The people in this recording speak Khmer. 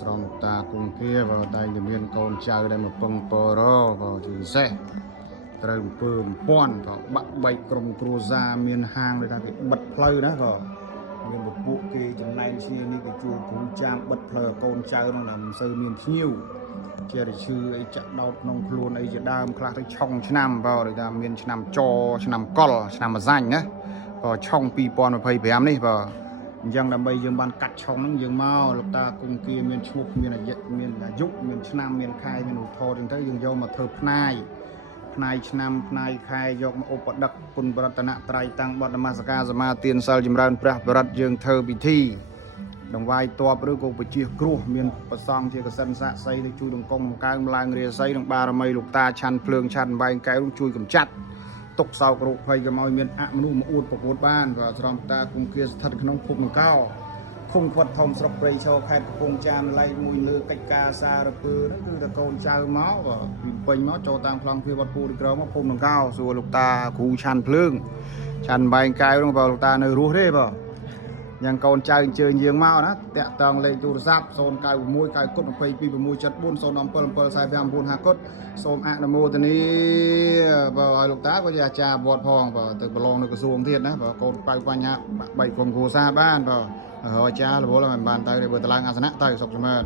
ស្រងតាគុំគាបើតែជាមានកូនចៅដែលមកពឹងពរបើជាពិសេសត្រូវអំពើបំពាន់ក៏បាក់បែកក្រុមគ្រួសារមានហាងដូចថាគេបិទផ្លូវណាក៏មានពពួកគេចំណែនឈ្នានេះគេជួគ្រូចាមបិទផ្លូវកូនចៅនោះមិនសូវមានភ្ញៀវជារិឈឺអីចាក់ដោតក្នុងខ្លួនអីជាដើមខ្លះទៅឆុងឆ្នាំបើដូចថាមានឆ្នាំចឆ្នាំកុលឆ្នាំអាសាញ់ណាក៏ឆុង2025នេះបើអញ្ចឹងដើម្បីយើងបានកាត់ឆុងហ្នឹងយើងមកលោកតាគុំគាមានឈ្មោះមានអាយុមានឆ្នាំមានខែមានឧទ្ធរអញ្ចឹងទៅយើងយកមកធ្វើផ្នាយឆ្នាំផ្នាយខែយកមកឧបដឹកគុណបរតនត្រ័យតាំងបដនមស្ការសមាទានសិលចម្រើនព្រះបរិត្តយើងធ្វើពិធីដង្វាយតបឬក៏បជាគ្រោះមានប្រសងជាកសិនសាក់សីទៅជួយដង្គមកើងឡើងរាសីនឹងបារមីលោកតាឆាន់ភ្លើងឆាន់បែងកែវជួយកម្ចាត់ទុកសោករោគភ័យកុំឲ្យមានអមនុស្សមកអួតប្រកួតបានក៏ស្រំតាគុំគាស្ថិតក្នុងភពនកោឃុំខាត់ធំស្រុកព្រៃឈរខេត្តកំពង់ចាមឡៃមួយលើកិច្ចការសារពើហ្នឹងគឺតកូនចៅមកពីពេញមកចូលតាមខ្លងទ្វារវត្តពូរីក្រមកភូមិនកោសួរលោកតាគ្រូឆាន់ភ្លើងឆាន់បែងកែវហ្នឹងបើលោកតានៅរស់ទេបើយ៉ាងកូនចៅអញ្ជើញយើងមកណាតាក់តងលេខទូរស័ព្ទ096 9គុត22 674 077 45 950គុតសូមអនុមោទនាបើឲ្យលោកតាក៏ជាអាចារ្យវត្តផងបើទៅប្រឡងនៅក្រសួងទៀតណាបើកូនបើបញ្ហាបាក់បីក្រុមគ្រួសារបានបើអាចារ្យរវល់មិនបានទៅបើតឡើងអាសនៈទៅសុខចម្រើន